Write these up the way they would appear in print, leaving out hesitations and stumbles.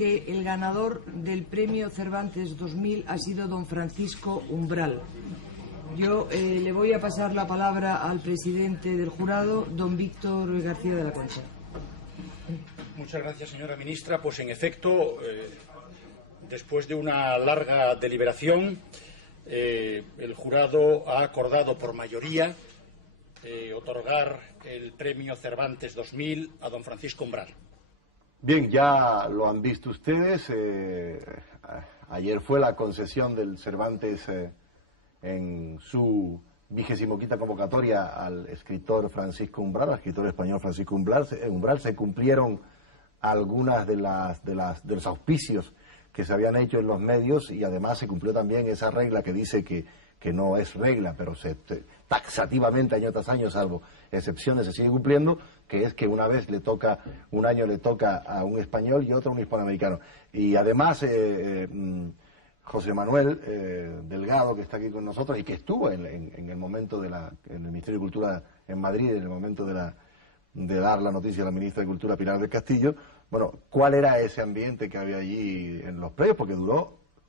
que el ganador del premio Cervantes 2000 ha sido don Francisco Umbral. Yo le voy a pasar la palabra al presidente del jurado, don Víctor García de la Concha. Muchas gracias, señora ministra. Pues en efecto, después de una larga deliberación, el jurado ha acordado por mayoría otorgar el premio Cervantes 2000 a don Francisco Umbral. Bien, ya lo han visto ustedes. Ayer fue la concesión del Cervantes en su 25ª convocatoria al escritor Francisco Umbral, al escritor español Francisco Umbral. Se cumplieron algunas de los auspicios que se habían hecho en los medios, y además se cumplió también esa regla que dice que no es regla, pero taxativamente año tras año, salvo excepciones, se sigue cumpliendo, que es que un año le toca a un español y otro a un hispanoamericano. Y además José Manuel Delgado, que está aquí con nosotros y que estuvo en el momento en el Ministerio de Cultura en Madrid, en el momento de dar la noticia a la ministra de Cultura, Pilar del Castillo. Bueno, ¿cuál era ese ambiente que había allí en los premios? Porque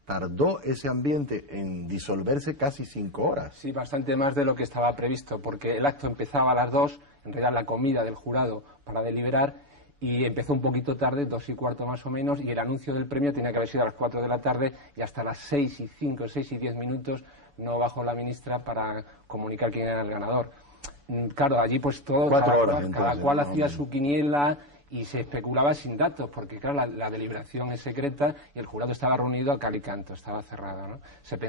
tardó ese ambiente en disolverse casi 5 horas. Sí, bastante más de lo que estaba previsto, porque el acto empezaba a las 2, en realidad la comida del jurado para deliberar, y empezó un poquito tarde, 2:15 más o menos, y el anuncio del premio tenía que haber sido a las 4 de la tarde, y hasta las 6:05, 6:10 no bajó la ministra para comunicar quién era el ganador. Claro, allí pues todo, cada cual hacía su quiniela, y se especulaba sin datos, porque claro, la deliberación es secreta y el jurado estaba reunido a cal y canto, estaba cerrado, ¿no? Se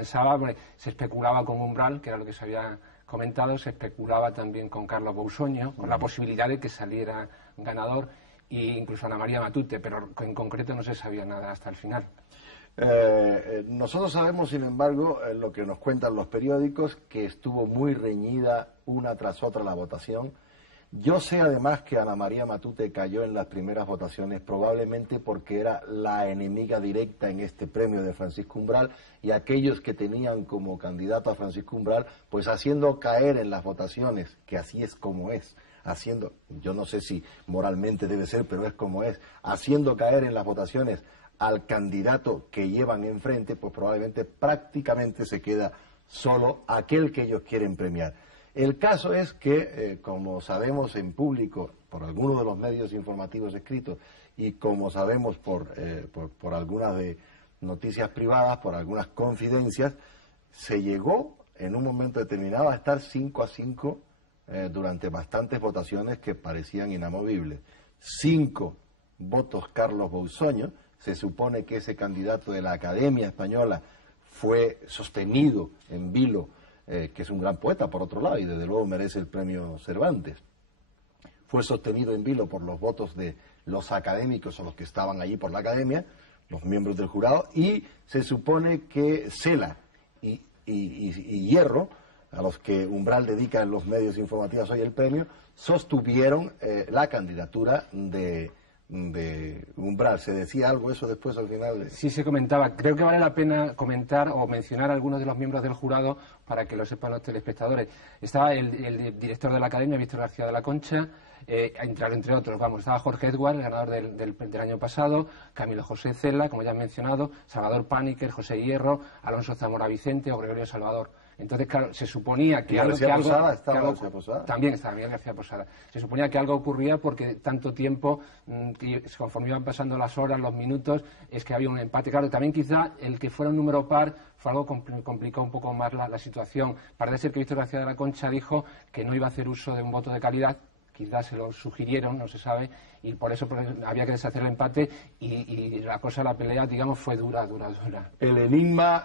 especulaba con Umbral, que era lo que se había comentado, se especulaba también con Carlos Bousoño, con la posibilidad de que saliera ganador, e incluso Ana María Matute, pero en concreto no se sabía nada hasta el final. Nosotros sabemos, sin embargo, lo que nos cuentan los periódicos, que estuvo muy reñida una tras otra la votación. Yo sé además que Ana María Matute cayó en las primeras votaciones probabmente porque era la enemiga directa en este premio de Francisco Umbral, y aquellos que tenían como candidato a Francisco Umbral, pues haciendo caer en las votaciones, que así es como es, yo no sé si moralmente debe ser, pero es como es, haciendo caer en las votaciones al candidato que llevan enfrente, pues probablemente prácticamente se queda solo aquel que ellos quieren premiar. El caso es que, como sabemos en público, por algunos de los medios informativos escritos, y como sabemos por algunas de noticias privadas, por algunas confidencias, se llegó en un momento determinado a estar 5-5 durante bastantes votaciones que parecían inamovibles. 5 votos Carlos Bousoño. Se supone que ese candidato de la Academia Española fue sostenido en vilo, que es un gran poeta por otro lado y desde luego merece el premio Cervantes. Fue sostenido en vilo por los votos de los académicos o los que estaban allí por la Academia, los miembros del jurado, y se supone que Cela y Hierro, a los que Umbral dedica en los medios informativos hoy el premio, sostuvieron la candidatura de Umbral. ¿Se decía algo eso después al final? Sí, se comentaba. Creo que vale la pena comentar o mencionar a algunos de los miembros del jurado para que lo sepan los telespectadores. Estaba el director de la Academia, Víctor García de la Concha, entre otros, estaba Jorge Edward, el ganador del año pasado, Camilo José Cela, como ya han mencionado, Salvador Pániker, José Hierro, Alonso Zamora Vicente o Gregorio Salvador. Entonces, claro, se suponía que también estaba Miguel García Posada. Se suponía que algo ocurría porque tanto tiempo, conforme iban pasando las horas, los minutos, es que había un empate. Claro, también quizá el que fuera un número par fue algo que complicó un poco más la situación. Parece ser que Víctor García de la Concha dijo que no iba a hacer uso de un voto de calidad, quizás se lo sugirieron, no se sabe, y por eso había que deshacer el empate y la pelea, digamos, fue dura. El enigma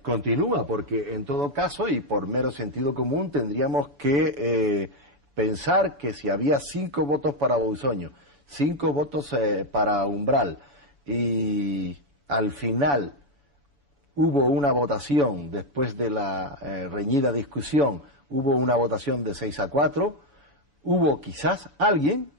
continúa, porque en todo caso, y por mero sentido común, tendríamos que pensar que si había 5 votos para Bousoño, 5 votos para Umbral, y al final hubo una votación, después de la reñida discusión, hubo una votación de 6-4, hubo quizás alguien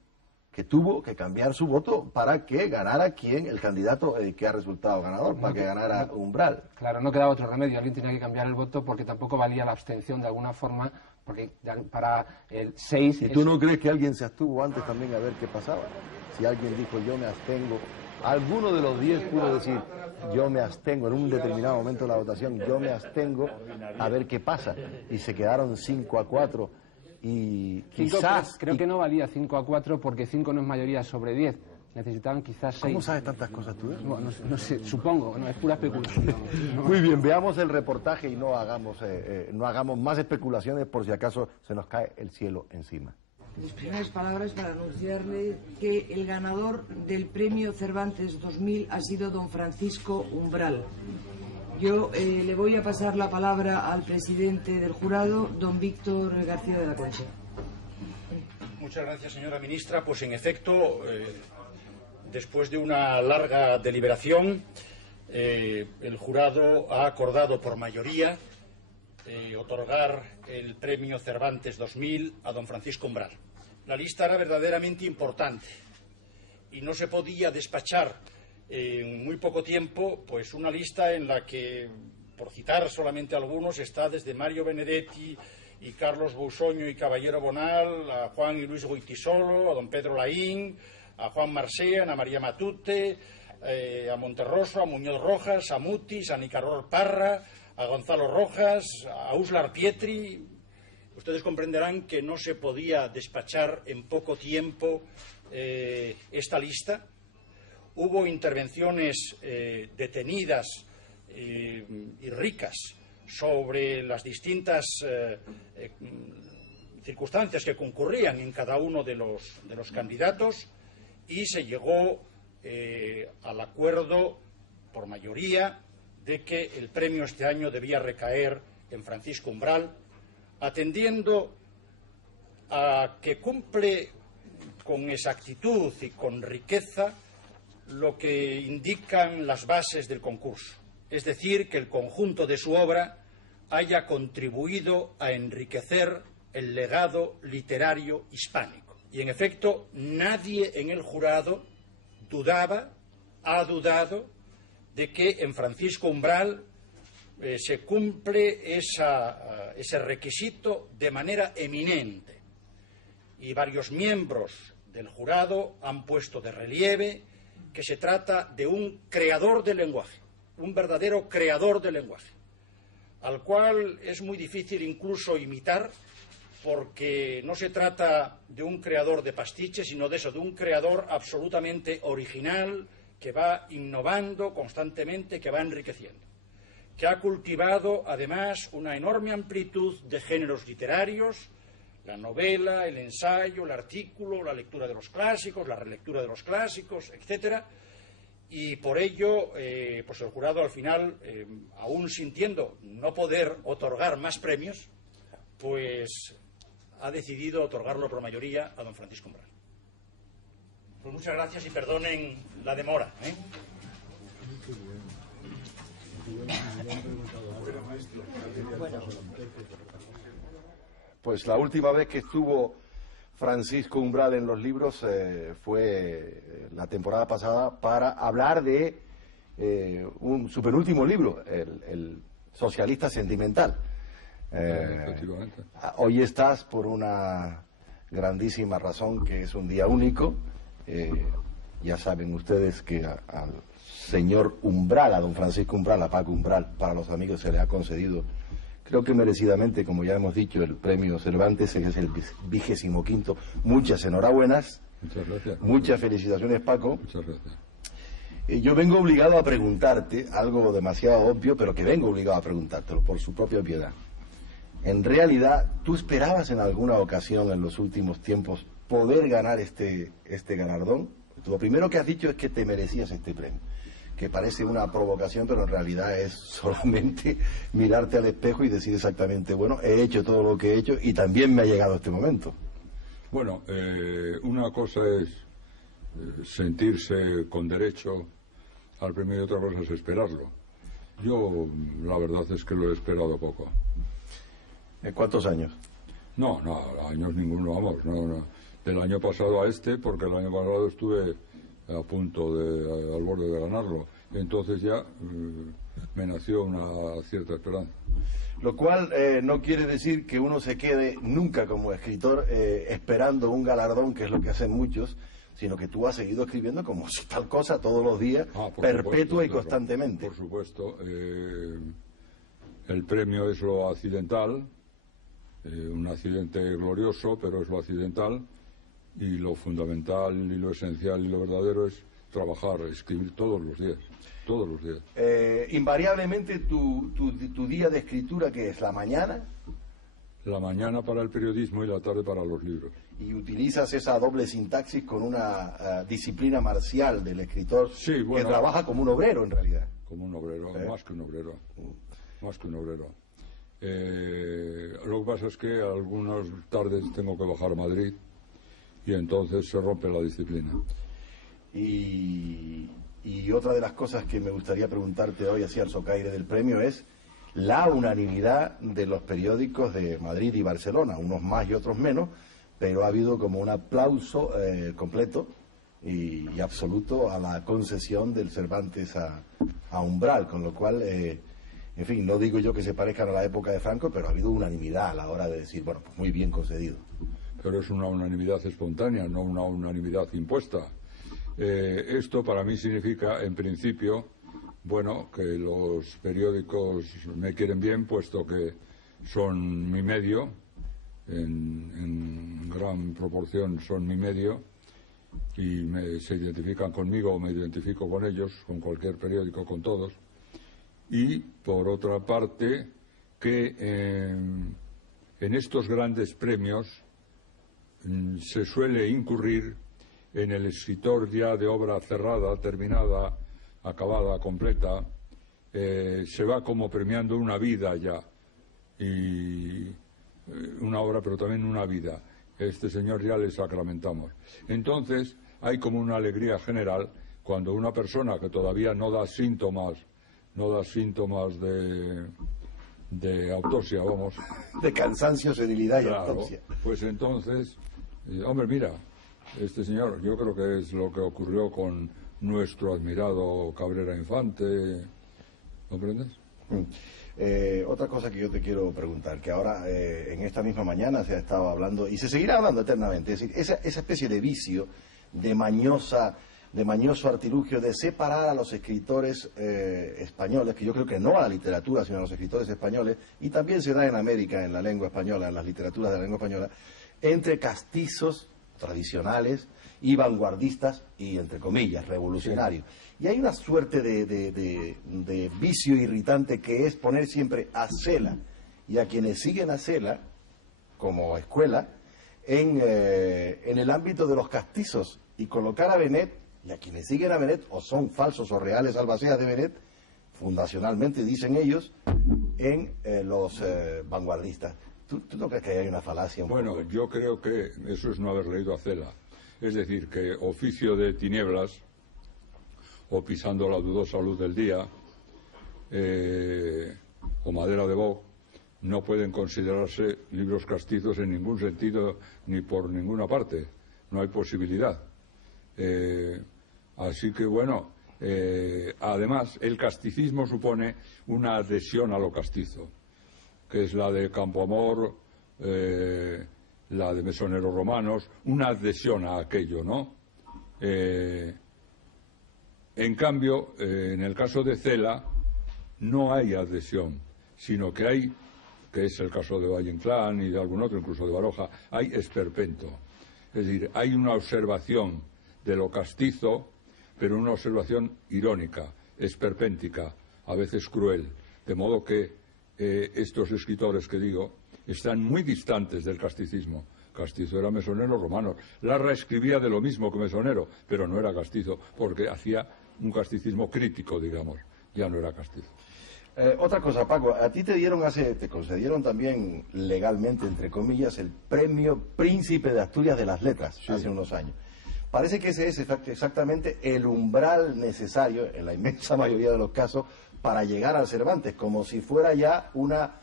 que tuvo que cambiar su voto para que ganara el candidato que ha resultado ganador, para que ganara Umbral. Claro, no quedaba otro remedio, alguien tenía que cambiar el voto porque tampoco valía la abstención de alguna forma, porque para el 6... ¿Y tú no crees que alguien se abstuvo antes también a ver qué pasaba? Si alguien dijo yo me abstengo alguno de los 10 pudo decir, yo me abstengo, en un determinado momento de la votación, yo me abstengo a ver qué pasa. Y se quedaron 5-4 y quizás... Creo que no valía 5-4 porque 5 no es mayoría sobre 10. Necesitaban quizás 6. ¿Cómo sabes tantas cosas tú? No sé, supongo, no es pura especulación. Muy bien, veamos el reportaje y no hagamos más especulaciones por si acaso se nos cae el cielo encima. Mis primeras palabras para anunciarle que el ganador del premio Cervantes 2000 ha sido don Francisco Umbral. Yo le voy a pasar la palabra al presidente del jurado, don Víctor García de la Concha. Muchas gracias, señora ministra. Pues en efecto, después de una larga deliberación, el jurado ha acordado por mayoría otorgar el premio Cervantes 2000 a don Francisco Umbral. La lista era verdaderamente importante y no se podía despachar en muy poco tiempo pues una lista en la que, por citar solamente algunos, está desde Mario Benedetti y Carlos Busoño y Caballero Bonal, a Juan y Luis Goitisolo, a don Pedro Laín, a Juan Marsé, a Ana María Matute, a Monterroso, a Muñoz Rojas, a Mutis, a Nicanor Parra, a Gonzalo Rojas, a Uslar Pietri. Ustedes comprenderán que no se podía despachar en poco tiempo esta lista. Hubo intervenciones detenidas y ricas sobre las distintas circunstancias que concurrían en cada uno de los candidatos y se llegó al acuerdo por mayoría de que el premio este año debía recaer en Francisco Umbral, atendiendo a que cumple con exactitud y con riqueza lo que indican las bases del concurso, es decir, que el conjunto de su obra haya contribuido a enriquecer el legado literario hispánico. Y en efecto, nadie en el jurado ha dudado de que en Francisco Umbral se cumple ese requisito de manera eminente. Y varios miembros del jurado han puesto de relieve que se trata de un creador del lenguaje, un verdadero creador del lenguaje, al cual es muy difícil incluso imitar, porque no se trata de un creador de pastiches, sino de un creador absolutamente original, que va innovando constantemente, que va enriqueciendo, que ha cultivado además una enorme amplitud de géneros literarios, la novela, el ensayo, el artículo, la lectura de los clásicos, la relectura de los clásicos, etcétera, y por ello pues el jurado al final, aún sintiendo no poder otorgar más premios, pues ha decidido otorgarlo por mayoría a don Francisco Umbral. Pues muchas gracias y perdonen la demora. Pues la última vez que estuvo Francisco Umbral en los libros fue la temporada pasada para hablar de su penúltimo libro, el Socialista Sentimental. Hoy estás por una grandísima razón, que es un día único. Ya saben ustedes que al señor Umbral, a don Francisco Umbral, a Paco Umbral, para los amigos se le ha concedido, creo que merecidamente, como ya hemos dicho, el premio Cervantes, que es el 25º. Muchas enhorabuenas. Muchas gracias. Muchas felicitaciones, Paco. Muchas gracias. Yo vengo obligado a preguntarte algo demasiado obvio, pero que vengo obligado a preguntártelo por su propia piedad. En realidad, ¿tú esperabas en alguna ocasión en los últimos tiempos poder ganar este galardón? Lo primero que has dicho es que te merecías este premio, que parece una provocación, pero en realidad es solamente mirarte al espejo y decir exactamente, bueno, he hecho todo lo que he hecho y también me ha llegado este momento. Bueno, una cosa es sentirse con derecho al premio y otra cosa es esperarlo. Yo, la verdad es que lo he esperado poco. ¿Cuántos años? No, años ninguno, vamos, no. Del año pasado a este, porque el año pasado estuve a punto al borde de ganarlo. Entonces ya me nació una cierta esperanza. Lo cual no quiere decir que uno se quede nunca como escritor esperando un galardón, que es lo que hacen muchos, sino que tú has seguido escribiendo como si tal cosa todos los días, perpetua y constantemente. Por supuesto. El premio es lo accidental, un accidente glorioso, pero es lo accidental, y lo fundamental y lo esencial y lo verdadero es trabajar, escribir todos los días. Todos los días. Invariablemente tu día de escritura, ¿qué es? ¿La mañana? La mañana para el periodismo y la tarde para los libros. Y utilizas esa doble sintaxis con una disciplina marcial del escritor, sí, bueno, que trabaja como un obrero en realidad. Como un obrero, más que un obrero. Más que un obrero. Lo que pasa es que algunas tardes tengo que bajar a Madrid y entonces se rompe la disciplina. Y otra de las cosas que me gustaría preguntarte hoy, así al socaire del premio, es la unanimidad de los periódicos de Madrid y Barcelona, unos más y otros menos, pero ha habido como un aplauso completo y absoluto a la concesión del Cervantes a Umbral, con lo cual, en fin, no digo yo que se parezcan a la época de Franco, pero ha habido unanimidad a la hora de decir, bueno, pues muy bien concedido. Pero es una unanimidad espontánea, no una unanimidad impuesta. Esto para mí significa, en principio, bueno, que los periódicos me quieren bien, puesto que son mi medio, en gran proporción son mi medio, y se identifican conmigo o me identifico con ellos, con cualquier periódico, con todos. Y, por otra parte, que en estos grandes premios se suele incurrir en el escritor ya de obra cerrada, terminada, acabada, completa, se va como premiando una vida ya, y una obra, pero también una vida. Este señor ya le sacramentamos. Entonces, hay como una alegría general cuando una persona que todavía no da síntomas de autopsia, vamos. De cansancio, senilidad y claro, autopsia. Pues entonces, hombre, mira, este señor, yo creo que es lo que ocurrió con nuestro admirado Cabrera Infante, ¿comprendes? Otra cosa que yo te quiero preguntar, que ahora en esta misma mañana se ha estado hablando, y se seguirá hablando eternamente, es decir, esa especie de vicio, de mañoso artilugio de separar a los escritores españoles, que yo creo que no a la literatura, sino a los escritores españoles, y también se da en América, en la lengua española, en las literaturas de la lengua española, entre castizos tradicionales y vanguardistas y, entre comillas, revolucionarios. Y hay una suerte de vicio irritante que es poner siempre a Cela y a quienes siguen a Cela como escuela en el ámbito de los castizos, y colocar a Benet y a quienes siguen a Benet, o son falsos o reales albaceas de Benet, fundacionalmente dicen ellos, en los vanguardistas. ¿Tú no crees que hay una falacia? Bueno, yo creo que eso es no haber leído a Cela. Es decir, que oficio de tinieblas, o pisando la dudosa luz del día, o madera de boj, no pueden considerarse libros castizos en ningún sentido ni por ninguna parte. No hay posibilidad. Así que, bueno, además, el casticismo supone una adhesión a lo castizo, que es la de Campoamor, la de Mesoneros Romanos, una adhesión a aquello, ¿no? En cambio, en el caso de Cela, no hay adhesión, sino que hay, que es el caso de Valle Inclán y de algún otro, incluso de Baroja, hay esperpento. Es decir, hay una observación de lo castizo, pero una observación irónica, esperpéntica, a veces cruel. De modo que estos escritores que digo están muy distantes del casticismo. Castizo era Mesonero Romano. Larra escribía de lo mismo que Mesonero, pero no era castizo, porque hacía un casticismo crítico, digamos. Ya no era castizo. Otra cosa, Paco, a ti te concedieron también legalmente, entre comillas, el premio Príncipe de Asturias de las Letras, sí, hace unos años. Parece que ese es exactamente el umbral necesario, en la inmensa mayoría de los casos, para llegar al Cervantes, como si fuera ya una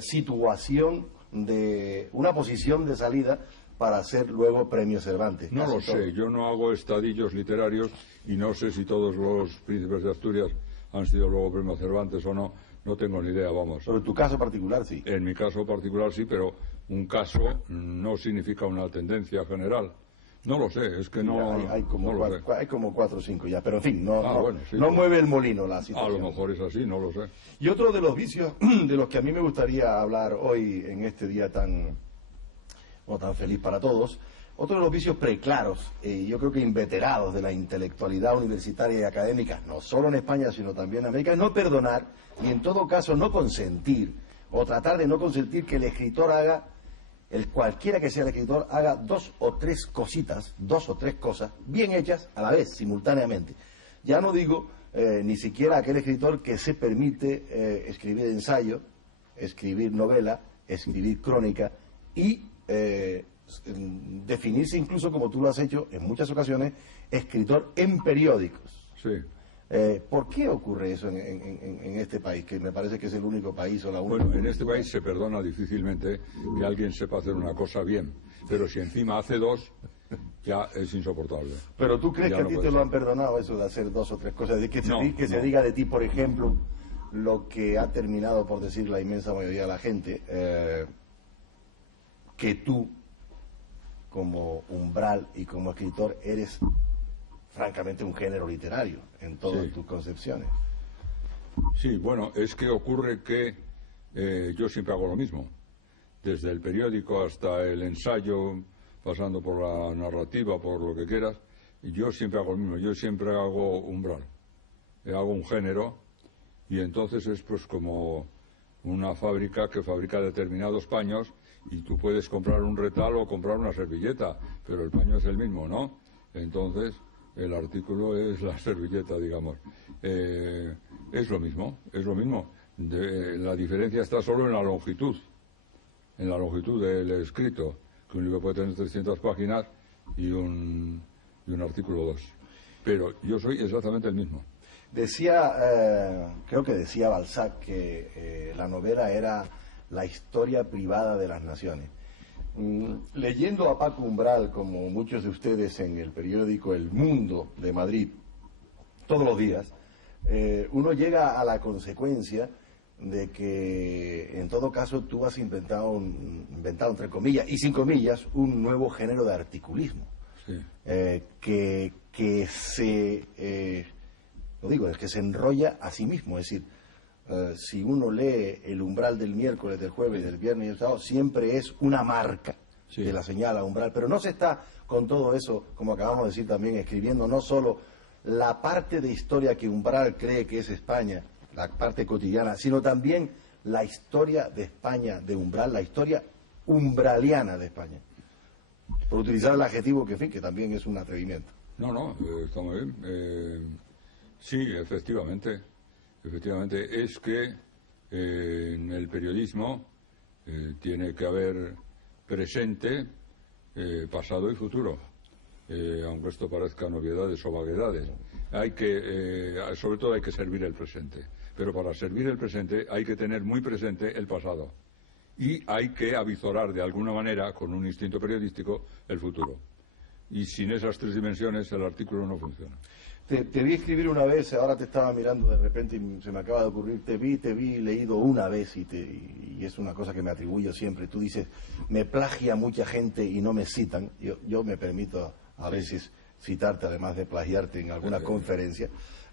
situación una posición de salida para ser luego premio Cervantes. No lo sé, yo no hago estadillos literarios y no sé si todos los príncipes de Asturias han sido luego premio Cervantes o no, no tengo ni idea, vamos. Pero en tu caso particular sí. En mi caso particular sí, pero un caso no significa una tendencia general. No lo sé, es que no. Hay como, no lo sé. hay como 4 o 5 ya, pero en fin, no, Bueno, sí, no mueve el molino la A situación. lo mejor es así, no lo sé. Y otro de los vicios de los que a mí me gustaría hablar hoy en este día tan feliz para todos, otro de los vicios preclaros, yo creo que inveterados de la intelectualidad universitaria y académica, no solo en España sino también en América, es no perdonar y en todo caso no consentir o tratar de no consentir que el escritor haga, cualquiera que sea el escritor, haga 2 o 3 cositas, 2 o 3 cosas bien hechas a la vez, simultáneamente. Ya no digo ni siquiera aquel escritor que se permite escribir ensayo, escribir novela, escribir crónica y definirse incluso, como tú lo has hecho en muchas ocasiones, escritor en periódicos. Sí. ¿Por qué ocurre eso en este país, que me parece que es el único país o la única? Bueno, en este país se perdona difícilmente que alguien sepa hacer una cosa bien, pero si encima hace 2, ya es insoportable. Pero tú crees Ya que a no ti puede te lo ser. han perdonado eso de hacer 2 o 3 cosas, de que se No. diga de ti, por ejemplo, lo que ha terminado por decir la inmensa mayoría de la gente, que tú, como umbral y como escritor, eres francamente un género literario en todas Sí. tus concepciones. Sí, bueno, es que ocurre que yo siempre hago lo mismo. Desde el periódico hasta el ensayo, pasando por la narrativa, por lo que quieras, y yo siempre hago lo mismo. Yo siempre hago umbral. Hago un género y entonces es pues como una fábrica que fabrica determinados paños y tú puedes comprar un retalo o comprar una servilleta, pero el paño es el mismo, ¿no? Entonces el artículo es la servilleta, digamos. Es lo mismo, es lo mismo. La diferencia está solo en la longitud del escrito, que un libro puede tener 300 páginas y un artículo 2. Pero yo soy exactamente el mismo. Decía, creo que decía Balzac que la novela era la historia privada de las naciones. Leyendo a Paco Umbral, como muchos de ustedes en el periódico El Mundo de Madrid, todos los días, uno llega a la consecuencia de que, en todo caso, tú has inventado entre comillas y sin comillas, un nuevo género de articulismo. Sí. Que se, lo digo, es que se enrolla a sí mismo, es decir, si uno lee el umbral del miércoles, del jueves, del viernes y del sábado, siempre es una marca Sí. que la señala umbral, pero no se está con todo eso, como acabamos de decir también, escribiendo no solo la parte de historia que umbral cree que es España, la parte cotidiana, sino también la historia de España, de umbral, la historia umbraliana de España, por utilizar el adjetivo que, en fin, que también es un atrevimiento. No, está muy bien. Sí, efectivamente. Efectivamente, es que en el periodismo tiene que haber presente, pasado y futuro. Aunque esto parezca novedades o vaguedades. Sobre todo hay que servir el presente. Pero para servir el presente hay que tener muy presente el pasado. Y hay que avizorar de alguna manera, con un instinto periodístico, el futuro. Y sin esas 3 dimensiones el artículo no funciona. Te vi escribir una vez, ahora te estaba mirando de repente y se me acaba de ocurrir, te vi leído una vez y es una cosa que me atribuyo siempre. Tú dices, me plagia mucha gente y no me citan. Yo me permito a veces citarte, además de plagiarte en alguna conferencia,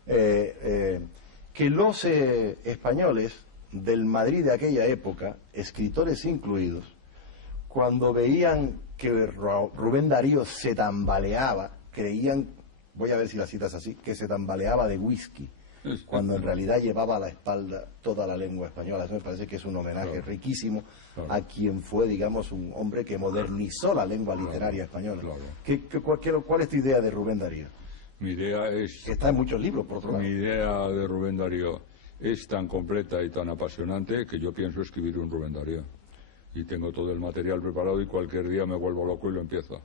que los españoles del Madrid de aquella época, escritores incluidos, cuando veían que Rubén Darío se tambaleaba, creían, voy a ver si la citas así, que se tambaleaba de whisky, cuando en realidad llevaba a la espalda toda la lengua española. Eso me parece que es un homenaje riquísimo a quien fue, digamos, un hombre que modernizó la lengua literaria española. ¿Cuál es tu idea de Rubén Darío? Mi idea es... Que está en muchos libros, por otro lado. Mi idea de Rubén Darío es tan completa y tan apasionante que yo pienso escribir un Rubén Darío. Y tengo todo el material preparado y cualquier día me vuelvo loco y lo empiezo.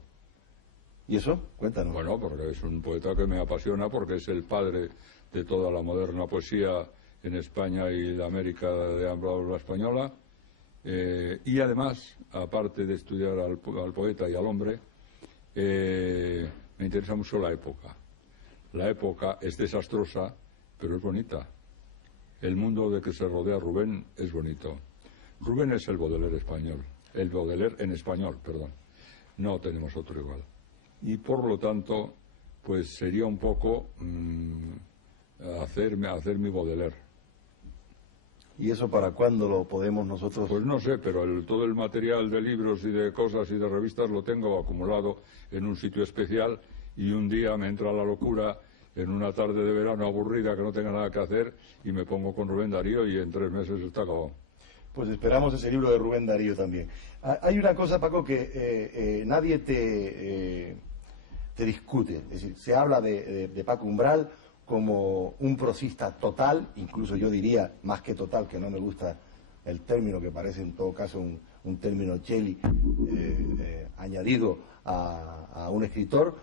¿Y eso? Cuéntanos. Bueno, porque es un poeta que me apasiona, porque es el padre de toda la moderna poesía en España y la América de habla española. Y además, aparte de estudiar al poeta y al hombre, me interesa mucho la época. La época es desastrosa, pero es bonita. El mundo de que se rodea Rubén es bonito. Rubén es el Baudelaire español. El Baudelaire en español, perdón. No tenemos otro igual. y por lo tanto pues sería un poco hacer mi Baudelaire. ¿Y eso para cuándo lo podemos nosotros? Pues no sé, pero todo el material de libros y de cosas y de revistas lo tengo acumulado en un sitio especial, y un día me entra la locura en una tarde de verano aburrida que no tenga nada que hacer y me pongo con Rubén Darío y en 3 meses está acabado. Pues esperamos ese libro de Rubén Darío también. Hay una cosa, Paco, que nadie te discute. Es decir, se habla de Paco Umbral como un prosista total, incluso yo diría más que total, que no me gusta el término, que parece en todo caso un término Shelley añadido a un escritor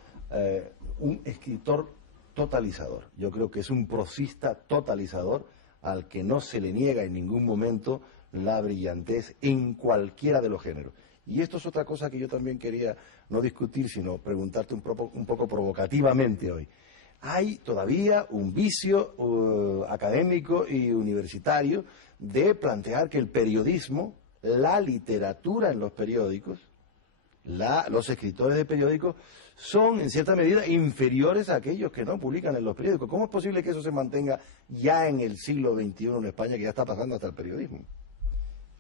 totalizador. Yo creo que es un prosista totalizador al que no se le niega en ningún momento la brillantez en cualquiera de los géneros. Y esto es otra cosa que yo también quería no discutir, sino preguntarte un poco provocativamente hoy. Hay todavía un vicio académico y universitario de plantear que el periodismo, la literatura en los periódicos, los escritores de periódicos son en cierta medida inferiores a aquellos que no publican en los periódicos. ¿Cómo es posible que eso se mantenga ya en el siglo XXI en España, que ya está pasando hasta el periodismo?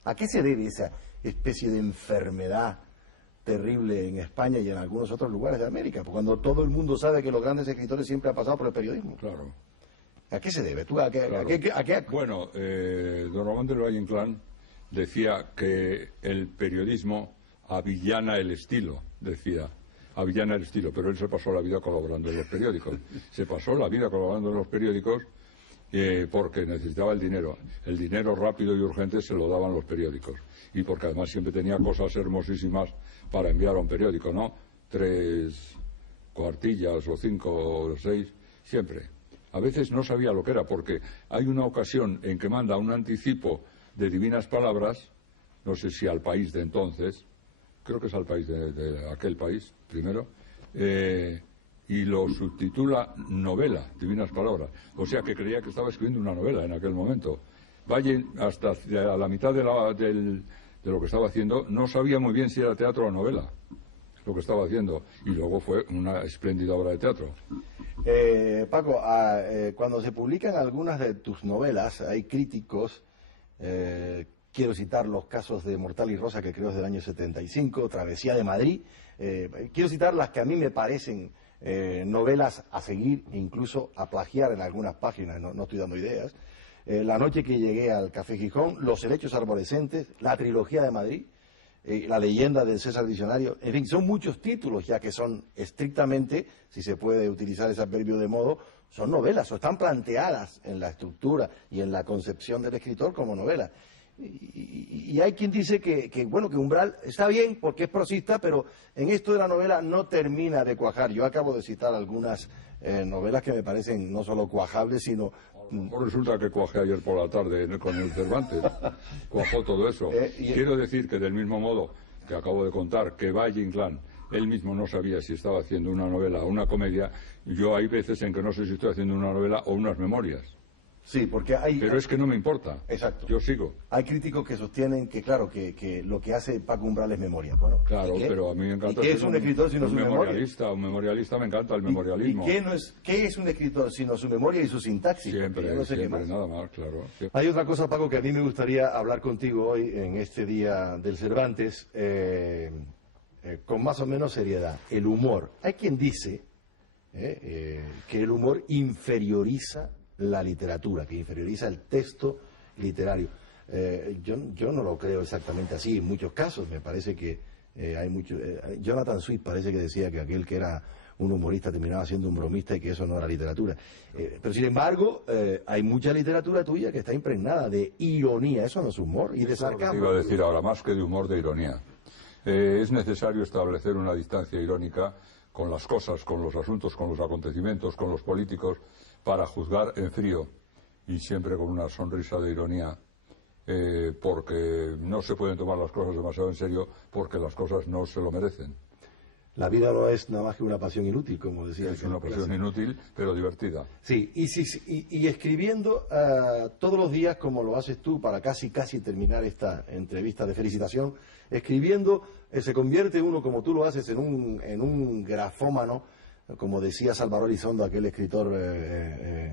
¿A qué se debe esa especie de enfermedad terrible en España y en algunos otros lugares de América? Porque cuando todo el mundo sabe que los grandes escritores siempre han pasado por el periodismo. Claro. ¿A qué se debe? Bueno, don Ramón del Valle Inclán decía que el periodismo avillana el estilo, avillana el estilo, pero él se pasó la vida colaborando en los periódicos. Se pasó la vida colaborando en los periódicos porque necesitaba el dinero. El dinero rápido y urgente se lo daban los periódicos. Y porque además siempre tenía cosas hermosísimas para enviar a un periódico, ¿no? 3 cuartillas o 5 o 6, siempre. A veces no sabía lo que era, porque hay una ocasión en que manda un anticipo de Divinas Palabras, no sé si al País de entonces, creo que es al País de aquel país, primero, y lo subtitula novela, Divinas Palabras. O sea que creía que estaba escribiendo una novela en aquel momento. Valle, hasta a la mitad de lo que estaba haciendo, no sabía muy bien si era teatro o novela lo que estaba haciendo, y luego fue una espléndida obra de teatro. Paco, cuando se publican algunas de tus novelas, hay críticos, quiero citar los casos de Mortal y Rosa, que creo es del año 75, Travesía de Madrid, quiero citar las que a mí me parecen novelas a seguir, incluso a plagiar en algunas páginas, no estoy dando ideas. La noche que llegué al Café Gijón, Los helechos arborescentes, La trilogía de Madrid, La leyenda del César Diccionario, en fin, son muchos títulos ya que son estrictamente, si se puede utilizar ese adverbio de modo, son novelas o están planteadas en la estructura y en la concepción del escritor como novelas. Y hay quien dice que Umbral está bien porque es prosista, pero en esto de la novela no termina de cuajar. Yo acabo de citar algunas novelas que me parecen no solo cuajables, sino... Resulta que cuajé ayer por la tarde con el Cervantes, cuajó todo eso. Quiero decir que del mismo modo que acabo de contar que Valle Inclán, él mismo no sabía si estaba haciendo una novela o una comedia, yo hay veces en que no sé si estoy haciendo una novela o unas memorias. Sí, porque hay... Pero es que no me importa. Exacto. Yo sigo. Hay críticos que sostienen que, claro, que lo que hace Paco Umbral es memoria. Bueno, claro, pero a mí me encanta... ¿Y qué es un escritor sino su memoria? Un memorialista, me encanta el memorialismo. ¿Y qué es un escritor sino su memoria y su sintaxis? Siempre, no sé siempre, nada más, claro. Siempre. Hay otra cosa, Paco, que a mí me gustaría hablar contigo hoy, en este día del Cervantes, con más o menos seriedad. El humor. Hay quien dice que el humor inferioriza la literatura, que inferioriza el texto literario. Yo no lo creo exactamente así en muchos casos. Me parece que hay mucho... Jonathan Swift parece que decía que aquel que era un humorista terminaba siendo un bromista y que eso no era literatura. Pero sin embargo, hay mucha literatura tuya que está impregnada de ironía. Eso no es humor y de sarcasmo. Iba a decir ahora, más que de humor, de ironía. Es necesario establecer una distancia irónica con las cosas, con los asuntos, con los acontecimientos, con los políticos, para juzgar en frío y siempre con una sonrisa de ironía, porque no se pueden tomar las cosas demasiado en serio, porque las cosas no se lo merecen. La vida no es nada más que una pasión inútil, como decía. Es una pasión inútil, pero divertida. Sí, y escribiendo todos los días, como lo haces tú, para casi terminar esta entrevista de felicitación, escribiendo se convierte uno, como tú lo haces, en un grafómano, como decía Salvador Elizondo, aquel escritor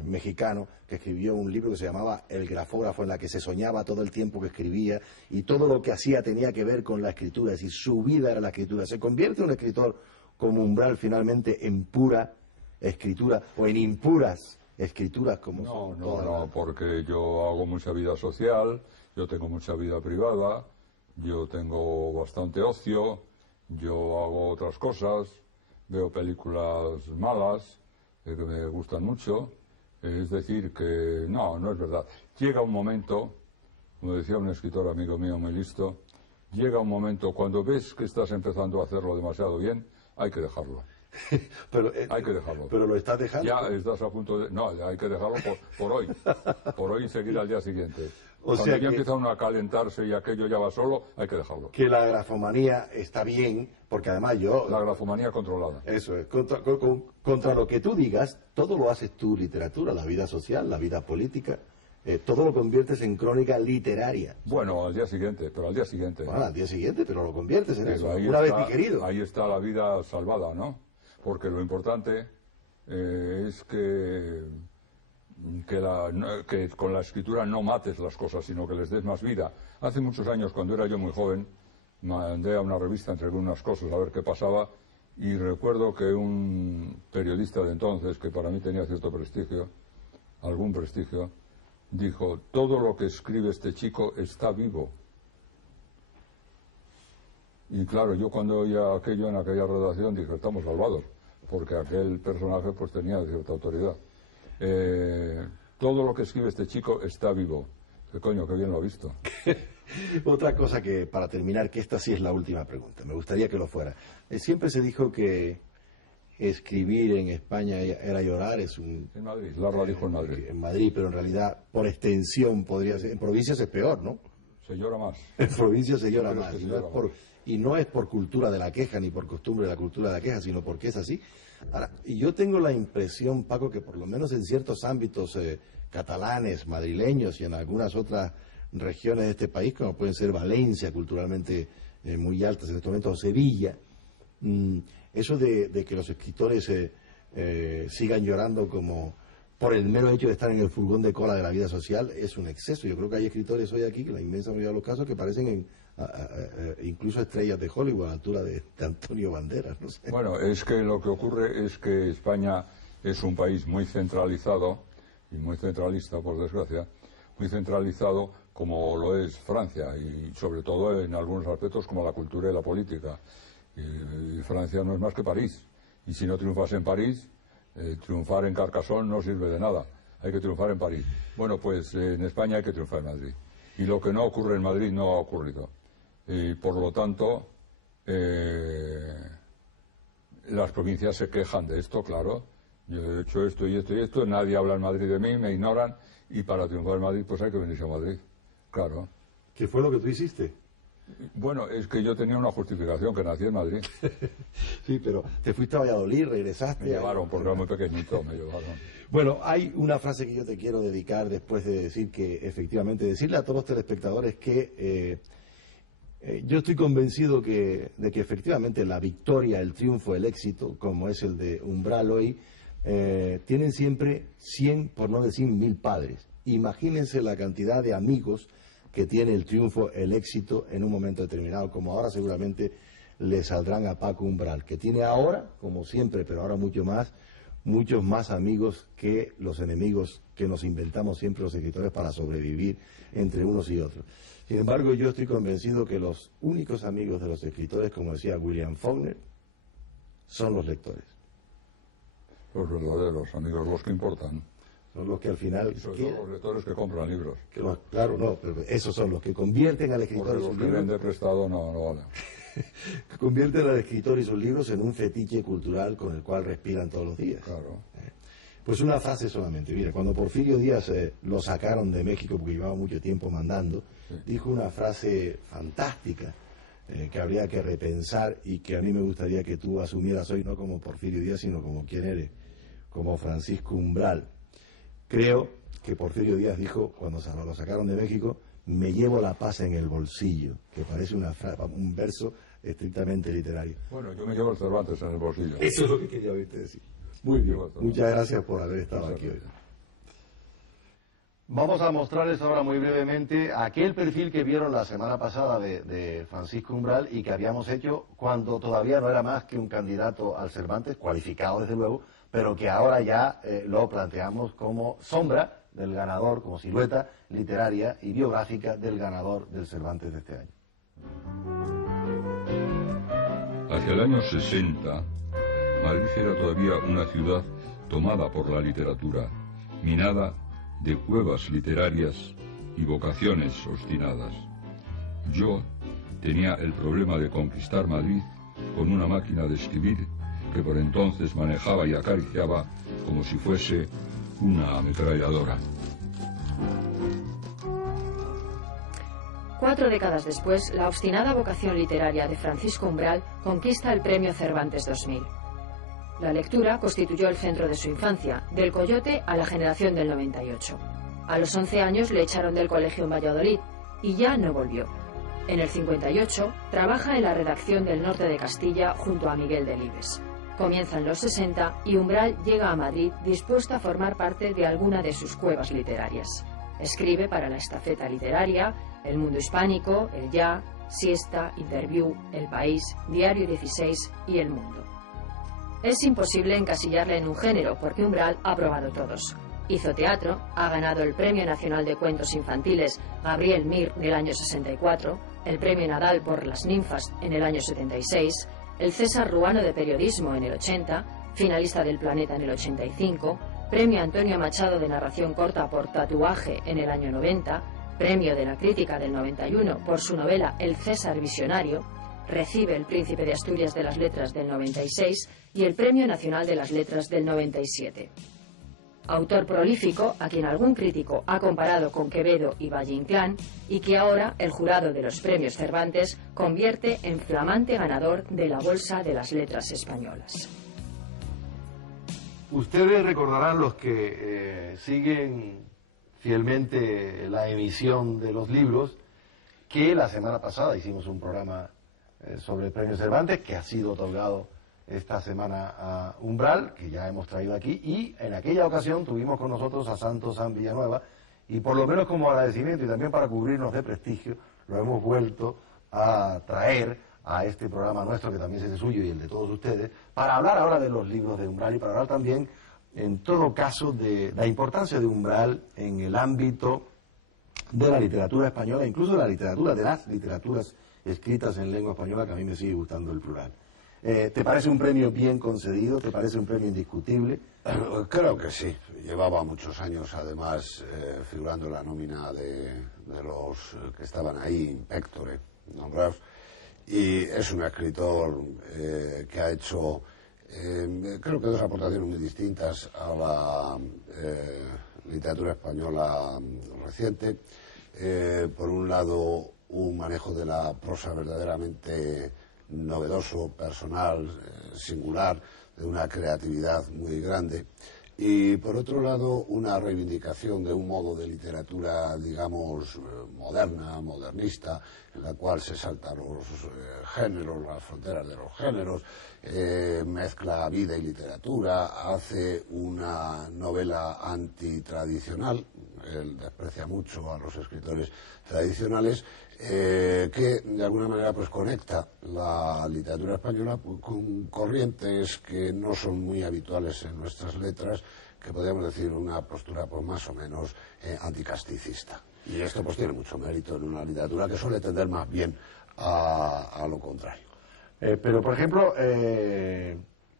mexicano, que escribió un libro que se llamaba El grafógrafo, en la que se soñaba todo el tiempo que escribía, y todo lo que hacía tenía que ver con la escritura, es decir, su vida era la escritura. Se convierte un escritor como Umbral finalmente en pura escritura, o en impuras escrituras, como son todas. No, porque yo hago mucha vida social, yo tengo mucha vida privada, yo tengo bastante ocio, yo hago otras cosas, veo películas malas que me gustan mucho. Es decir, que no es verdad. Llega un momento, como decía un escritor amigo mío muy listo, llega un momento cuando ves que estás empezando a hacerlo demasiado bien, hay que dejarlo. Hay que dejarlo. Pero lo estás dejando. Ya estás a punto de... No, hay que dejarlo por hoy. Por hoy y seguir al día siguiente. O sea Cuando ya que, empieza uno a calentarse y aquello ya va solo, hay que dejarlo. Que la grafomanía está bien, porque además yo... La grafomanía controlada. Eso es. Contra lo que tú digas, todo lo haces tú, literatura, la vida social, la vida política, todo lo conviertes en crónica literaria. Bueno, al día siguiente, pero al día siguiente. Bueno, al día siguiente, pero lo conviertes en eso. Una vez digerido. Ahí está la vida salvada, ¿no? Porque lo importante es que con la escritura no mates las cosas, sino que les des más vida. Hace muchos años, cuando era yo muy joven, mandé a una revista, entregué unas cosas a ver qué pasaba, y recuerdo que un periodista de entonces, que para mí tenía cierto prestigio, algún prestigio, dijo: todo lo que escribe este chico está vivo. Y claro, yo cuando oía aquello en aquella redacción dije: estamos salvados, porque aquel personaje pues tenía cierta autoridad. Todo lo que escribe este chico está vivo. ¿Qué coño? Qué bien lo ha visto. Otra cosa que, para terminar, que esta sí es la última pregunta, me gustaría que lo fuera. Siempre se dijo que escribir en España era llorar, En Madrid, Larra dijo en Madrid. En Madrid, pero en realidad, por extensión, podría ser. En provincias es peor, ¿no? Se llora más. En provincias se llora más. Y no es por cultura de la queja, ni por costumbre de la cultura de la queja, sino porque es así. Ahora, y yo tengo la impresión, Paco, que por lo menos en ciertos ámbitos catalanes, madrileños y en algunas otras regiones de este país, como pueden ser Valencia, culturalmente muy altas en este momento, o Sevilla, eso de que los escritores sigan llorando como por el mero hecho de estar en el furgón de cola de la vida social es un exceso. Yo creo que hay escritores hoy aquí, que la inmensa mayoría de los casos, que parecen incluso estrellas de Hollywood a la altura de Antonio Banderas, no sé. Bueno, es que lo que ocurre es que España es un país muy centralizado, y muy centralista, por desgracia, muy centralizado como lo es Francia, y sobre todo en algunos aspectos como la cultura y la política. Y Francia no es más que París, y si no triunfas en París, triunfar en Carcassonne no sirve de nada, hay que triunfar en París. Bueno, pues en España hay que triunfar en Madrid, y lo que no ocurre en Madrid no ha ocurrido. Y por lo tanto, las provincias se quejan de esto, claro. Yo he hecho esto y esto y esto, nadie habla en Madrid de mí, me ignoran, y para triunfar en Madrid pues hay que venirse a Madrid, claro. ¿Qué fue lo que tú hiciste? Bueno, es que yo tenía una justificación, que nací en Madrid. Sí, pero te fuiste a Valladolid, regresaste... Me llevaron, porque era muy pequeñito, me llevaron. Bueno, hay una frase que yo te quiero dedicar después de decir que, efectivamente, decirle a todos los telespectadores que yo estoy convencido de que efectivamente la victoria, el triunfo, el éxito, como es el de Umbral hoy, tienen siempre 100, por no decir 1000 padres. Imagínense la cantidad de amigos que tiene el triunfo, el éxito en un momento determinado, como ahora seguramente le saldrán a Paco Umbral, que tiene ahora, como siempre, pero ahora muchos más amigos que los enemigos que nos inventamos siempre los escritores para sobrevivir entre unos y otros. Sin embargo, yo estoy convencido que los únicos amigos de los escritores, como decía William Faulkner, son los lectores. Los verdaderos amigos, los que importan. Son los que al final... Y sobre todo los lectores que compran libros. Claro, no, pero esos son los que convierten al escritor... Porque los que venden prestado no valen. Que convierten al escritor y sus libros en un fetiche cultural con el cual respiran todos los días. Claro. Pues una frase solamente. Mira, cuando Porfirio Díaz lo sacaron de México porque llevaba mucho tiempo mandando, sí, dijo una frase fantástica que habría que repensar y que a mí me gustaría que tú asumieras hoy, no como Porfirio Díaz, sino como quien eres, como Francisco Umbral. Creo que Porfirio Díaz dijo, cuando lo sacaron de México, me llevo la paz en el bolsillo, que parece un verso estrictamente literario. Bueno, yo me llevo el Cervantes en el bolsillo. Eso es lo que quería oírte decir. Muy bien, muchas gracias por haber estado aquí hoy. Vamos a mostrarles ahora muy brevemente aquel perfil que vieron la semana pasada de Francisco Umbral y que habíamos hecho cuando todavía no era más que un candidato al Cervantes, cualificado desde luego, pero que ahora ya lo planteamos como sombra del ganador, como silueta literaria y biográfica del ganador del Cervantes de este año. Hacia el año 60, Madrid era todavía una ciudad tomada por la literatura, minada de cuevas literarias y vocaciones obstinadas. Yo tenía el problema de conquistar Madrid con una máquina de escribir que por entonces manejaba y acariciaba como si fuese una ametralladora. 4 décadas después, la obstinada vocación literaria de Francisco Umbral conquista el Premio Cervantes 2000. La lectura constituyó el centro de su infancia, del Coyote a la generación del 98. A los 11 años le echaron del colegio en Valladolid y ya no volvió. En el 58 trabaja en la redacción del Norte de Castilla junto a Miguel Delibes. Comienzan los 60 y Umbral llega a Madrid dispuesto a formar parte de alguna de sus cuevas literarias. Escribe para La Estafeta Literaria, El Mundo Hispánico, El Ya, Siesta, Interview, El País, Diario 16 y El Mundo. Es imposible encasillarle en un género porque Umbral ha probado todos. Hizo teatro, ha ganado el Premio Nacional de Cuentos Infantiles Gabriel Mir del año 64, el Premio Nadal por Las Ninfas en el año 76, el César Ruano de Periodismo en el 80, finalista del Planeta en el 85, Premio Antonio Machado de Narración Corta por Tatuaje en el año 90, Premio de la Crítica del 91 por su novela El César Visionario, recibe el Príncipe de Asturias de las Letras del 96 y el Premio Nacional de las Letras del 97. Autor prolífico, a quien algún crítico ha comparado con Quevedo y Valle Inclán, y que ahora el jurado de los premios Cervantes convierte en flamante ganador de la Bolsa de las Letras Españolas. Ustedes recordarán, los que siguen fielmente la emisión de los libros, que la semana pasada hicimos un programa sobre el Premio Cervantes, que ha sido otorgado esta semana a Umbral, que ya hemos traído aquí, y en aquella ocasión tuvimos con nosotros a Santos San Villanueva, y por lo menos como agradecimiento y también para cubrirnos de prestigio, lo hemos vuelto a traer a este programa nuestro, que también es el suyo y el de todos ustedes, para hablar ahora de los libros de Umbral y para hablar también, en todo caso, de la importancia de Umbral en el ámbito de la literatura española, incluso de la literatura, de las literaturas escritas en lengua española, que a mí me sigue gustando el plural. ¿Te parece un premio bien concedido? ¿Te parece un premio indiscutible? Creo que sí. Llevaba muchos años, además, figurando en la nómina de los que estaban ahí, in pectore, nombrados. Y es un escritor que ha hecho, creo que dos aportaciones muy distintas a la literatura española reciente. Por un lado, un manejo de la prosa verdaderamente novedoso, personal, singular, de una creatividad muy grande, y por otro lado una reivindicación de un modo de literatura, digamos, moderna, modernista, en la cual se saltan los géneros, las fronteras de los géneros, mezcla vida y literatura, hace una novela antitradicional. Él desprecia mucho a los escritores tradicionales, que de alguna manera pues conecta la literatura española con corrientes que no son muy habituales en nuestras letras, que podríamos decir una postura pues más o menos anticasticista. Y esto pues tiene mucho mérito en una literatura que suele tender más bien a lo contrario. Pero por ejemplo,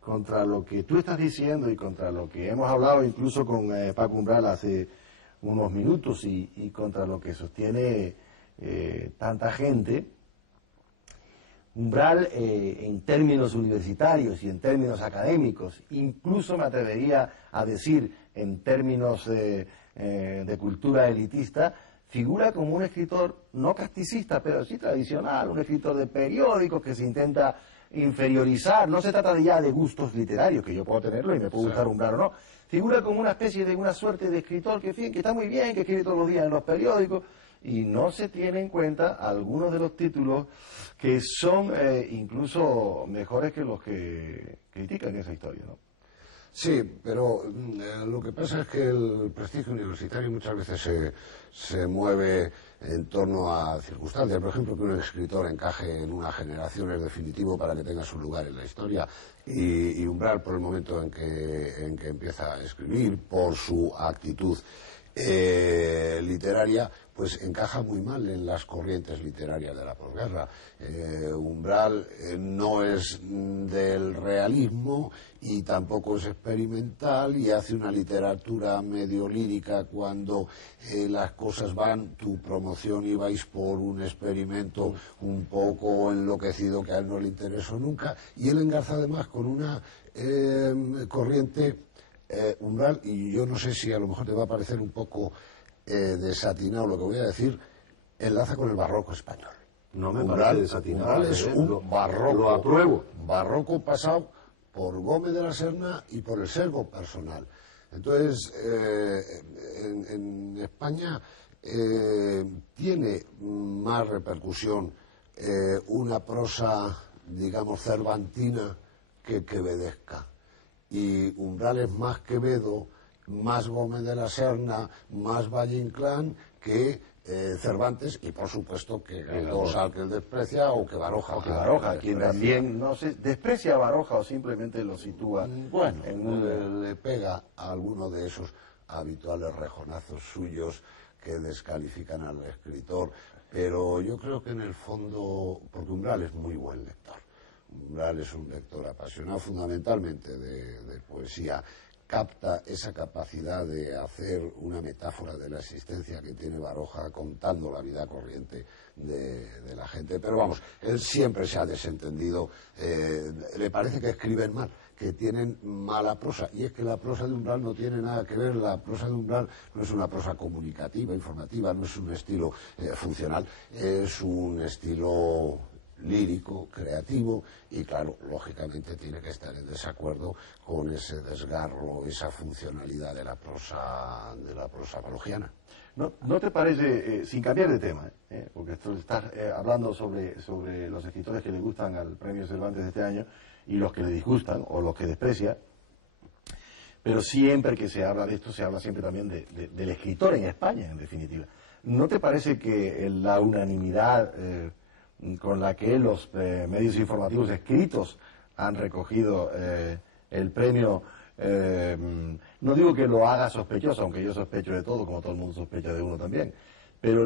contra lo que tú estás diciendo y contra lo que hemos hablado incluso con Paco Umbral hace unos minutos y contra lo que sostiene tanta gente, Umbral, en términos universitarios y en términos académicos, incluso me atrevería a decir en términos de cultura elitista, figura como un escritor no casticista, pero sí tradicional, un escritor de periódicos que se intenta inferiorizar. No se trata ya de gustos literarios, que yo puedo tenerlo y me puede gustar Umbral o no. Figura como una especie de una suerte de escritor que, en fin, que está muy bien, que escribe todos los días en los periódicos, y no se tiene en cuenta algunos de los títulos que son incluso mejores que los que critican esa historia, ¿no? Sí, pero lo que pasa es que el prestigio universitario muchas veces se mueve en torno a circunstancias. Por ejemplo, que un escritor encaje en una generación es definitivo para que tenga su lugar en la historia. Y Umbral, por el momento en que empieza a escribir, por su actitud literaria, pues encaja muy mal en las corrientes literarias de la posguerra. Umbral no es del realismo y tampoco es experimental, y hace una literatura medio lírica cuando las cosas van, tu promoción y vais por un experimento un poco enloquecido que a él no le interesó nunca, y él engarza además con una corriente Umbral, y yo no sé si a lo mejor te va a parecer un poco desatinado lo que voy a decir, enlaza con el barroco español. No me parece desatinado. Umbral es un barroco, lo apruebo. Barroco pasado por Gómez de la Serna y por el sesgo personal. Entonces, en España tiene más repercusión una prosa, digamos, cervantina que quevedesca. Y Umbral es más Quevedo, más Gómez de la Serna, más Valle Inclán que Cervantes, y por supuesto que Galdós, al que él desprecia, o que Baroja. O que Baroja, quien también, no sé, desprecia a Baroja o simplemente lo sitúa. Bueno, le pega a alguno de esos habituales rejonazos suyos que descalifican al escritor, pero yo creo que en el fondo, porque Umbral es muy buen lector. Umbral es un lector apasionado fundamentalmente de poesía, capta esa capacidad de hacer una metáfora de la existencia que tiene Baroja contando la vida corriente de la gente. Pero vamos, él siempre se ha desentendido, le parece que escriben mal, que tienen mala prosa, y es que la prosa de Umbral no tiene nada que ver. La prosa de Umbral no es una prosa comunicativa, informativa, no es un estilo funcional, es un estilo lírico, creativo, y claro, lógicamente tiene que estar en desacuerdo con ese desgarro, esa funcionalidad de la prosa barogiana. ¿No te parece, sin cambiar de tema, porque estás hablando sobre los escritores que le gustan al Premio Cervantes de este año y los que le disgustan o los que desprecia, pero siempre que se habla de esto se habla siempre también del escritor en España, en definitiva? ¿No te parece que la unanimidad con la que los medios informativos escritos han recogido el premio, no digo que lo haga sospechoso, aunque yo sospecho de todo, como todo el mundo sospecha de uno también, pero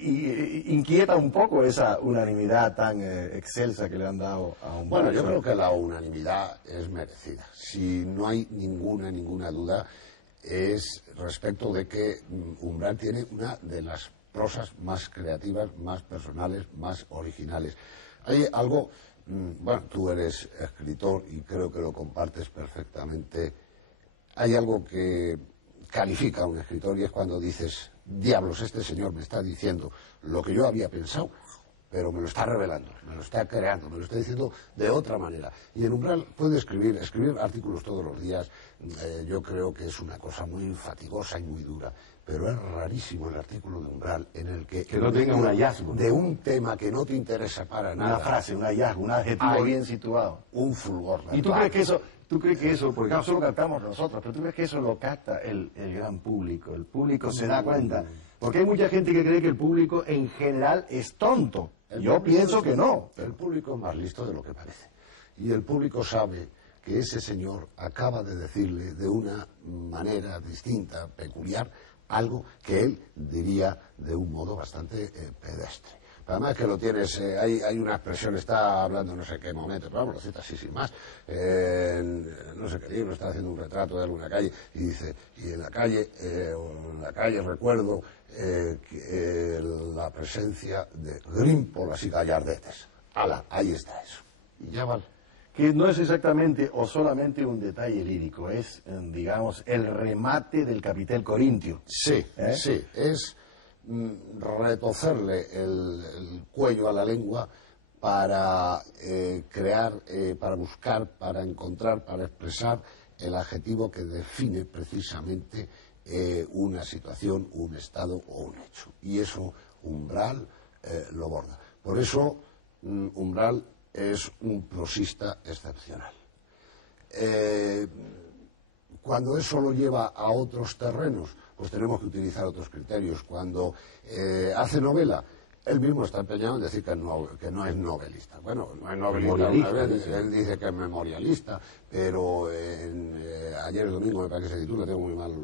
inquieta un poco esa unanimidad tan excelsa que le han dado a un... Bueno, yo creo que la unanimidad es merecida. Si no hay ninguna duda, es respecto de que Umbral tiene una de las prosas más creativas, más personales, más originales. Hay algo, bueno, tú eres escritor y creo que lo compartes perfectamente, hay algo que califica a un escritor, y es cuando dices, diablos, este señor me está diciendo lo que yo había pensado, pero me lo está revelando, me lo está creando, me lo está diciendo de otra manera. Y en Umbral puede escribir artículos todos los días. Yo creo que es una cosa muy fatigosa y muy dura, pero es rarísimo el artículo de Umbral en el que no tenga un hallazgo, de un tema que no te interesa para nada. Una frase, un hallazgo, un adjetivo bien situado. Un fulgor. ¿Y tú crees que eso, porque claro, solo captamos nosotros, pero tú crees que eso lo capta el gran público? El público se da cuenta, porque hay mucha gente que cree que el público en general es tonto. Yo pienso que no. El público es más listo de lo que parece. Y el público sabe que ese señor acaba de decirle de una manera distinta, peculiar, algo que él diría de un modo bastante pedestre. Además que lo tienes, hay una expresión, está hablando no sé qué momento, pero vamos, lo cita así sin más, no sé qué libro, está haciendo un retrato de alguna calle y dice, y en la calle recuerdo la presencia de grímpolas y gallardetes. ¡Hala! Ahí está eso. Y ya vale. Que no es exactamente o solamente un detalle lírico, es, digamos, el remate del capitel corintio. Sí, sí, es retorcerle el cuello a la lengua para crear, para buscar, para encontrar, para expresar el adjetivo que define precisamente una situación, un estado o un hecho. Y eso Umbral lo borda. Por eso Umbral es un prosista excepcional. Cuando eso lo lleva a otros terrenos, pues tenemos que utilizar otros criterios. Cuando hace novela, él mismo está empeñado en decir que no es novelista. Bueno, no es novelista, él dice que es memorialista, pero ayer el domingo, me parece que ese título, tengo muy mal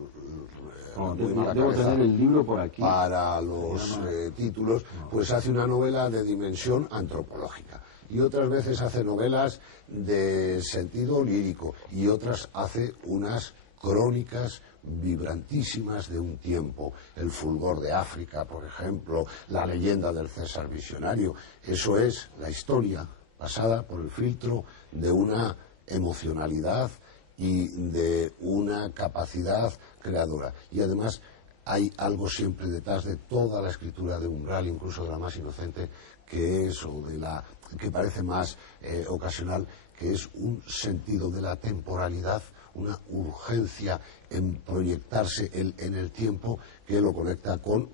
debo tener el libro por aquí. Para los títulos, pues hace una novela de dimensión antropológica. Y otras veces hace novelas de sentido lírico y otras hace unas crónicas vibrantísimas de un tiempo. El fulgor de África, por ejemplo, la leyenda del César visionario. Eso es la historia pasada por el filtro de una emocionalidad y de una capacidad creadora. Y además hay algo siempre detrás de toda la escritura de Umbral, incluso de la más inocente, que es, o de la que parece más ocasional, que es un sentido de la temporalidad, una urgencia en proyectarse en el tiempo que lo conecta con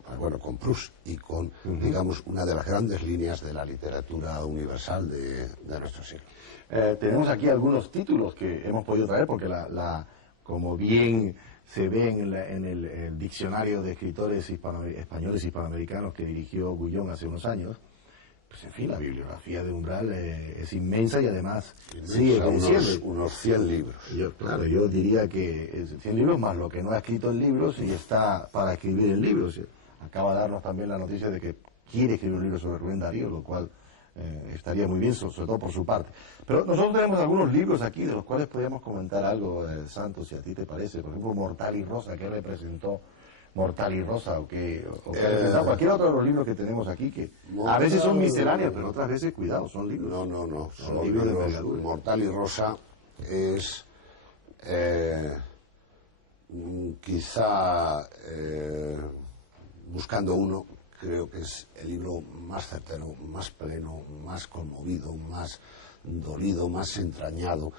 Proust y con, digamos, una de las grandes líneas de la literatura universal de nuestro siglo. Tenemos aquí algunos títulos que hemos podido traer porque como bien se ve en el diccionario de escritores españoles hispanoamericanos que dirigió Gullón hace unos años, pues en fin, la bibliografía de Umbral es inmensa y además sigue creciendo. Unos 100 libros. Yo diría que 100 libros más lo que no ha escrito en libros y está para escribir en libros. Acaba de darnos también la noticia de que quiere escribir un libro sobre Rubén Darío, lo cual estaría muy bien, sobre todo por su parte. Pero nosotros tenemos algunos libros aquí de los cuales podríamos comentar algo, Santos, si a ti te parece. Por ejemplo, Mortal y Rosa, ¿qué representó Mortal y Rosa? ¿O qué cualquier otro de los libros que tenemos aquí, que a veces son misceláneas, pero otras veces, cuidado, son libros. No, son libros de envergadura. Mortal y Rosa es quizá, buscando uno, creo que es el libro más certero, más pleno, más conmovido, más dolido, más entrañado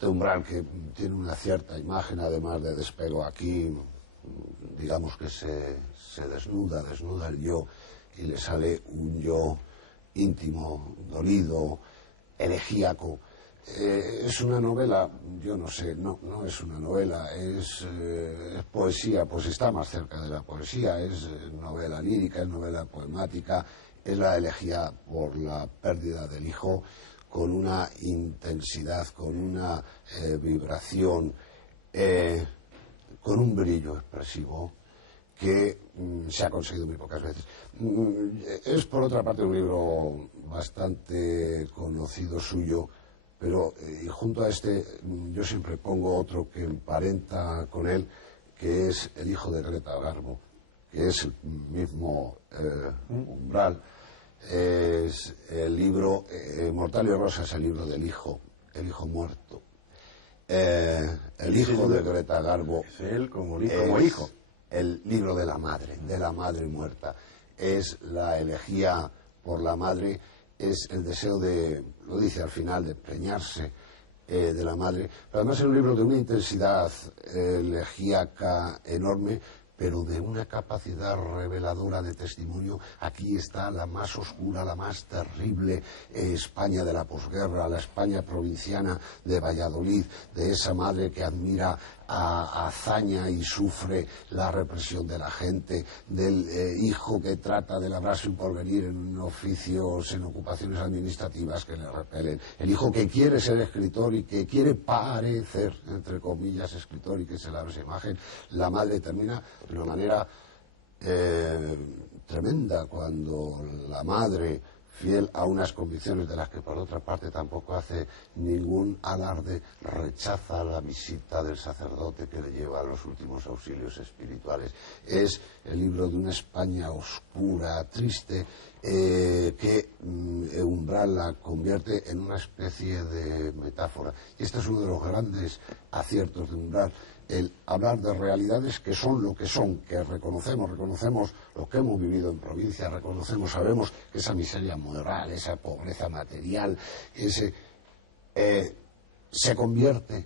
de Umbral, que tiene una cierta imagen, además de despego aquí, digamos que se desnuda el yo y le sale un yo íntimo, dolido, elegíaco. Es una novela, yo no sé, no es una novela, es poesía, pues está más cerca de la poesía, es novela lírica, es novela poemática, es la elegía por la pérdida del hijo, con una intensidad, con una vibración, con un brillo expresivo que se ha conseguido muy pocas veces. Es, por otra parte, un libro bastante conocido suyo, pero y junto a este yo siempre pongo otro que emparenta con él, que es El hijo de Greta Garbo, que es el mismo Umbral. Es el libro, Mortal y Rosa es el libro del hijo, el hijo muerto. El hijo de Greta Garbo es él como hijo. El libro de la madre muerta. Es la elegía por la madre, es el deseo de, lo dice al final, de preñarse de la madre. Pero además es un libro de una intensidad elegíaca enorme, pero de una capacidad reveladora de testimonio. Aquí está la más oscura, la más terrible España de la posguerra, la España provinciana de Valladolid, de esa madre que admira a hazaña y sufre la represión de la gente, del hijo que trata de labrarse un porvenir en oficios, en ocupaciones administrativas que le repelen, el hijo que quiere ser escritor y que quiere parecer, entre comillas, escritor y que se labra esa imagen. La madre termina de una manera tremenda cuando la madre, fiel a unas convicciones de las que por otra parte tampoco hace ningún alarde, rechaza la visita del sacerdote que le lleva a los últimos auxilios espirituales. Es el libro de una España oscura, triste, que Umbral la convierte en una especie de metáfora. Y este es uno de los grandes aciertos de Umbral. el hablar de realidades que son lo que son, que reconocemos lo que hemos vivido en provincia, sabemos que esa miseria moral, esa pobreza material, se convierte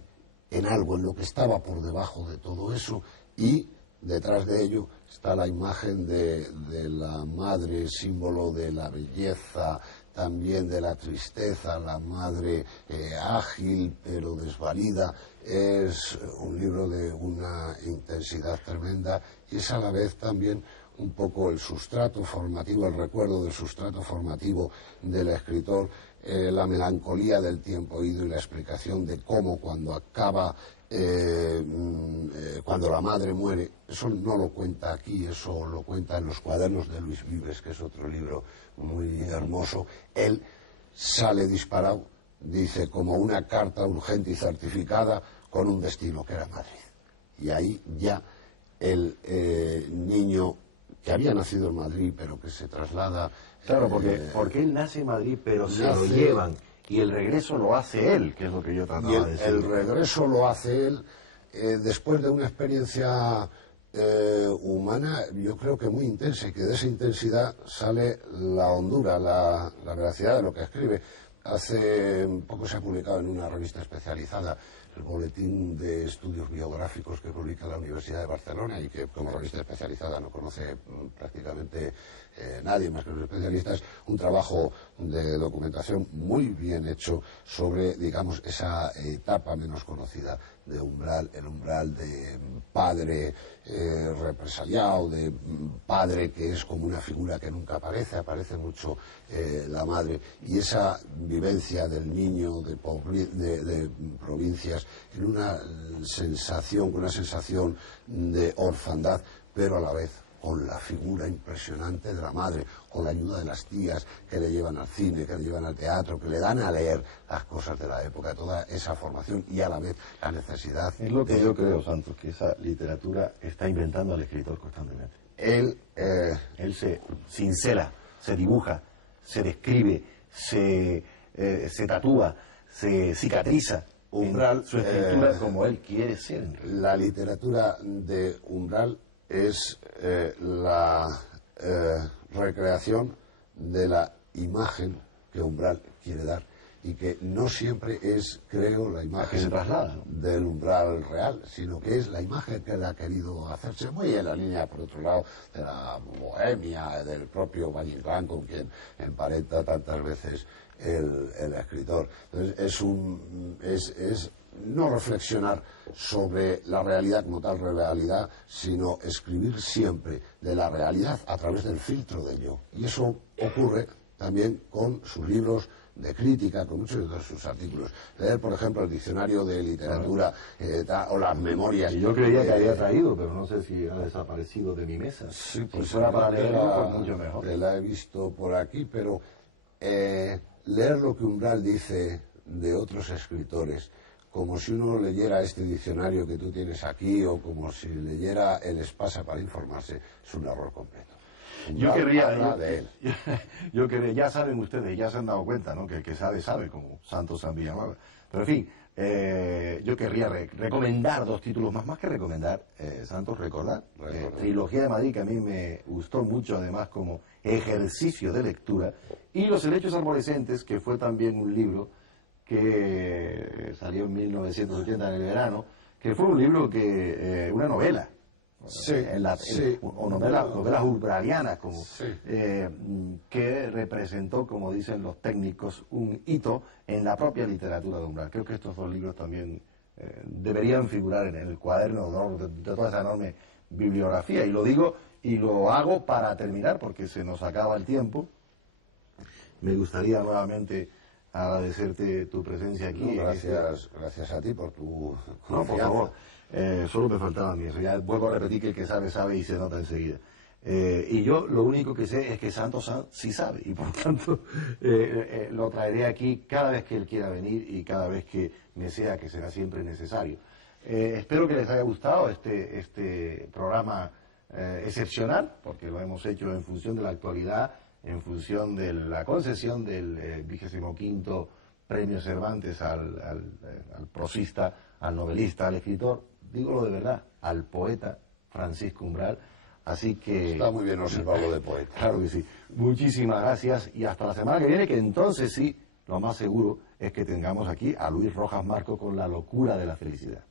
en algo, en lo que estaba por debajo de todo eso, y detrás de ello está la imagen de la madre, símbolo de la belleza, también de la tristeza, la madre ágil pero desvalida. Es un libro de una intensidad tremenda y es a la vez también un poco el sustrato formativo, el recuerdo del sustrato formativo del escritor, la melancolía del tiempo ido y la explicación de cómo cuando acaba, cuando la madre muere, eso no lo cuenta aquí, eso lo cuenta en los cuadernos de Luis Vives, que es otro libro muy hermoso. Él sale disparado, dice, como una carta urgente y certificada con un destino que era Madrid. Y ahí ya el niño que había nacido en Madrid pero que se traslada... Claro, porque él nace en Madrid pero se lo llevan y el regreso lo hace él, que es lo que yo trataba de decir. El regreso lo hace él después de una experiencia humana, yo creo que muy intensa, y que de esa intensidad sale la hondura, la veracidad de lo que escribe. Hace poco se ha publicado en una revista especializada el boletín de estudios biográficos que publica la Universidad de Barcelona y que como revista especializada no conoce prácticamente nadie más que los especialistas, un trabajo de documentación muy bien hecho sobre, digamos, esa etapa menos conocida de umbral, el umbral de padre represaliado, de padre que es como una figura que nunca aparece mucho la madre, y esa vivencia del niño de provincias en una sensación de orfandad, pero a la vez con la figura impresionante de la madre, con la ayuda de las tías que le llevan al cine, que le llevan al teatro, que le dan a leer las cosas de la época, toda esa formación y a la vez la necesidad. Es lo que yo creo, Santos, que esa literatura está inventando al escritor constantemente. Él se cincela, se dibuja, se describe, se tatúa, se cicatriza. Umbral, su escritura como él quiere ser. La literatura de Umbral es la recreación de la imagen que Umbral quiere dar y que no siempre es, creo, la imagen se traslada, ¿no?, del umbral real, sino que es la imagen que él ha querido hacerse, muy en la línea, por otro lado, de la bohemia, del propio Valle Inclán, con quien emparenta tantas veces el escritor. Entonces es no reflexionar sobre la realidad como tal realidad, sino escribir siempre de la realidad a través del filtro del yo. Y eso ocurre también con sus libros de crítica, con muchos de sus artículos. Leer, por ejemplo, el diccionario de literatura o las memorias. Y yo creía que había traído, pero no sé si ha desaparecido de mi mesa. Sí, pues si fuera para leerlo, pues mucho mejor. La he visto por aquí, pero leer lo que Umbral dice de otros escritores, como si uno leyera este diccionario que tú tienes aquí, o como si leyera el Espasa para informarse, es un error completo. Yo querría, ya saben ustedes, ya se han dado cuenta, ¿no?, que el que sabe, como Santos San Villanueva. Pero en fin, yo querría recomendar dos títulos más que recomendar, Santos, recordar. Trilogía de Madrid, que a mí me gustó mucho, además, como ejercicio de lectura, y Los helechos arborescentes, que fue también un libro que salió en 1980 en el verano, que fue un libro una novela. O novelas umbralianas, que representó, como dicen los técnicos, un hito en la propia literatura de Umbral. Creo que estos dos libros también deberían figurar en el cuaderno de honor de toda esa enorme bibliografía. Y lo digo y lo hago para terminar, porque se nos acaba el tiempo. Me gustaría nuevamente agradecerte tu presencia aquí. No, gracias a ti por tu confianza. No, por favor. Solo me faltaba a mí eso. Ya vuelvo a repetir que el que sabe y se nota enseguida. Y yo lo único que sé es que Santos sí sabe, y por tanto lo traeré aquí cada vez que él quiera venir y cada vez que me sea, que será siempre necesario. Espero que les haya gustado este programa excepcional, porque lo hemos hecho en función de la actualidad, en función de la concesión del 25º Premio Cervantes al prosista, al novelista, al escritor digo lo de verdad, al poeta Francisco Umbral. Así que... Está muy bien observarlo de poeta. Claro que sí. Muchísimas gracias y hasta la semana que viene, que entonces sí, lo más seguro es que tengamos aquí a Luis Rojas Marco con La locura de la felicidad.